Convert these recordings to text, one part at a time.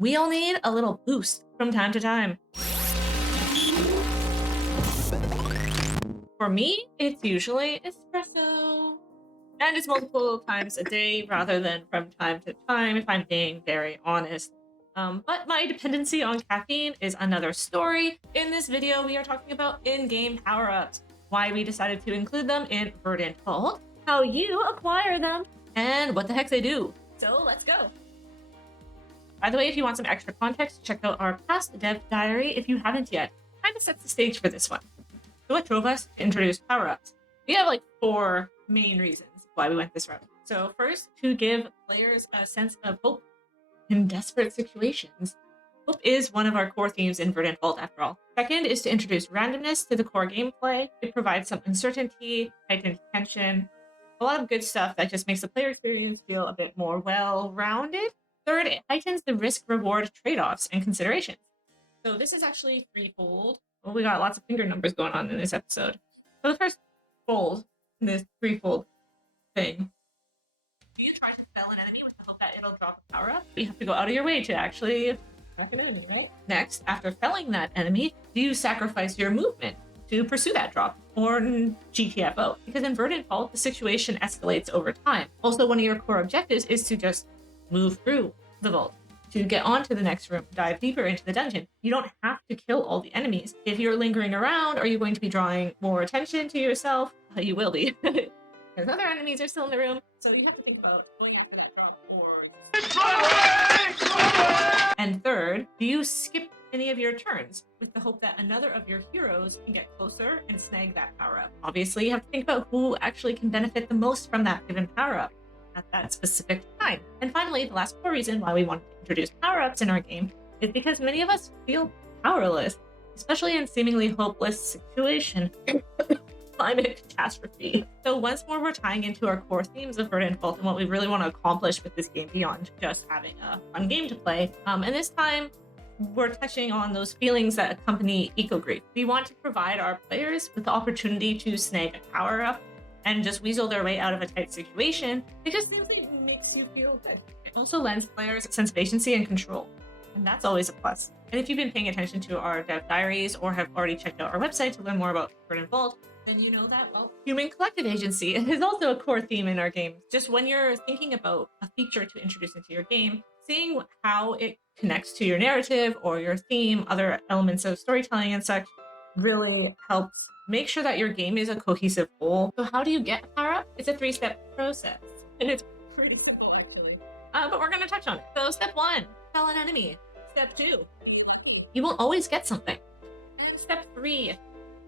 we all need a little boost from time to time. For me, it's usually espresso. And it's multiple times a day rather than from time to time, if I'm being very honest. But my dependency on caffeine is another story. In this video, we are talking about in-game power-ups, why we decided to include them in Verdant Vault, how you acquire them, and what the heck they do. So let's go. By the way, if you want some extra context, check out our past dev diary if you haven't yet. Kind of sets the stage for this one. So what drove us to introduce power-ups? We have like 4 main reasons why we went this route. So first, to give players a sense of hope in desperate situations. Hope is one of our core themes in Verdant Vault after all. Second is to introduce randomness to the core gameplay. It provides some uncertainty, heightened tension, a lot of good stuff that just makes the player experience feel a bit more well-rounded. Third, it heightens the risk-reward trade-offs and considerations. So this is actually threefold. Well, we got lots of finger numbers going on in this episode. So the first fold in this threefold thing. Do you try to fell an enemy with the hope that it'll drop a power up? You have to go out of your way to actually attack an enemy, right? Next, after felling that enemy, do you sacrifice your movement to pursue that drop, or GTFO? Because in Verdant Vault, the situation escalates over time. Also, one of your core objectives is to just move through the vault to get on to the next room, dive deeper into the dungeon. You don't have to kill all the enemies. If you're lingering around, are you going to be drawing more attention to yourself? You will be. Because other enemies are still in the room, so you have to think about going after that drop or... And third, do you skip any of your turns with the hope that another of your heroes can get closer and snag that power-up? Obviously, you have to think about who actually can benefit the most from that given power-up at that specific time. And finally, the last core reason why we wanted to introduce power-ups in our game is because many of us feel powerless, especially in seemingly hopeless situation. Climate catastrophe. So once more, we're tying into our core themes of Verdant Vault and what we really want to accomplish with this game beyond just having a fun game to play. And this time, we're touching on those feelings that accompany eco-grief. We want to provide our players with the opportunity to snag a power-up and just weasel their way out of a tight situation. It just simply makes you feel good. It also lends players a sense of agency and control. And that's always a plus. And if you've been paying attention to our dev diaries or have already checked out our website to learn more about Verdant Vault, then you know that, well, human collective agency is also a core theme in our game. Just when you're thinking about a feature to introduce into your game, seeing how it connects to your narrative or your theme, other elements of storytelling and such, really helps make sure that your game is a cohesive whole. So how do you get a power-up? It's a 3-step process. And it's pretty simple, actually. But we're going to touch on it. So step 1, fell an enemy. Step 2, you will always get something. And step 3,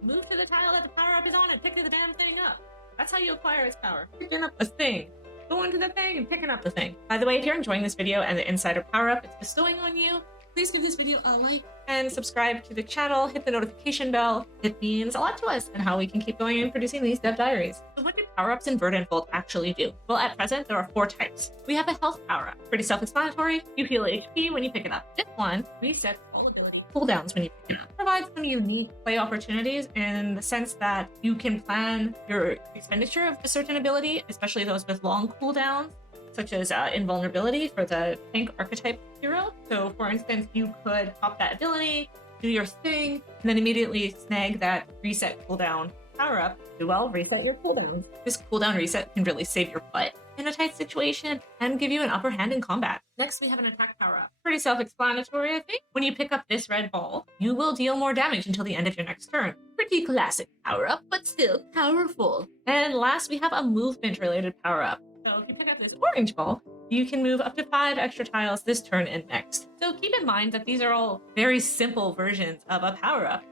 move to the tile that the power-up is on and pick the damn thing up. That's how you acquire its power. Picking up a thing. Going to the thing and picking up the thing. By the way, if you're enjoying this video and the insider power-up it's bestowing on you, please give this video a like and subscribe to the channel, hit the notification bell. It means a lot to us and how we can keep going and producing these dev diaries. So what do power-ups in Verdant Vault actually do? Well, at present, there are 4 types. We have a health power-up. Pretty self-explanatory. You heal HP when you pick it up. This one resets all ability cooldowns when you pick it up. Provides some unique play opportunities in the sense that you can plan your expenditure of a certain ability, especially those with long cooldowns, such as invulnerability for the tank archetype hero. So for instance, you could pop that ability, do your thing, and then immediately snag that reset cooldown power up to, well, reset your cooldowns. This cooldown reset can really save your butt in a tight situation and give you an upper hand in combat. Next, we have an attack power up. Pretty self-explanatory, I think. When you pick up this red ball, you will deal more damage until the end of your next turn. Pretty classic power up, but still powerful. And last, we have a movement related power up. So if you pick up this orange ball, you can move up to 5 extra tiles this turn and next. So keep in mind that these are all very simple versions of a power-up,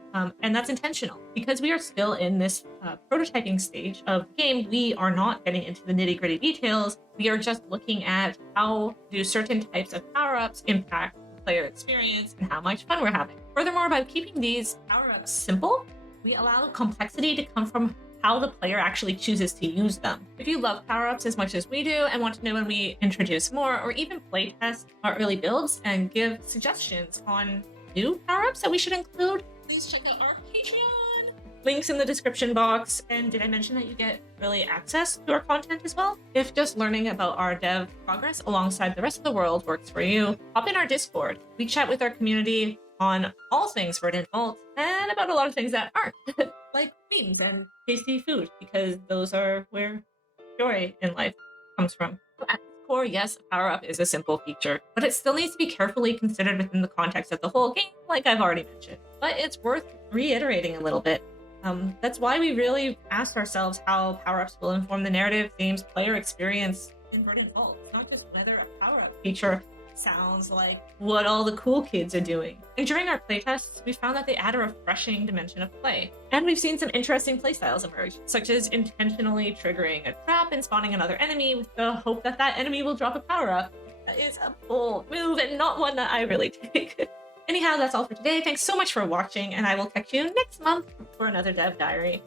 and that's intentional. Because we are still in this prototyping stage of the game, we are not getting into the nitty-gritty details. We are just looking at how do certain types of power-ups impact the player experience and how much fun we're having. Furthermore, by keeping these power-ups simple, we allow complexity to come from how the player actually chooses to use them. If you love power-ups as much as we do and want to know when we introduce more or even playtest our early builds and give suggestions on new power-ups that we should include, please check out our Patreon. links in the description box. And did I mention that you get early access to our content as well? If just learning about our dev progress alongside the rest of the world works for you, hop in our Discord. We chat with our community on all things Verdant Vault and about a lot of things that aren't, like memes and tasty food, because those are where joy in life comes from. At its core, yes, a power-up is a simple feature, but it still needs to be carefully considered within the context of the whole game, like I've already mentioned. But it's worth reiterating a little bit. That's why we really asked ourselves how power-ups will inform the narrative, themes, player experience in Verdant Vault. It's not just whether a power-up feature sounds like what all the cool kids are doing. And during our playtests, we found that they add a refreshing dimension of play. And we've seen some interesting playstyles emerge, such as intentionally triggering a trap and spawning another enemy with the hope that that enemy will drop a power-up. That is a bold move and not one that I really take. Anyhow, that's all for today. Thanks so much for watching, and I will catch you next month for another Dev Diary.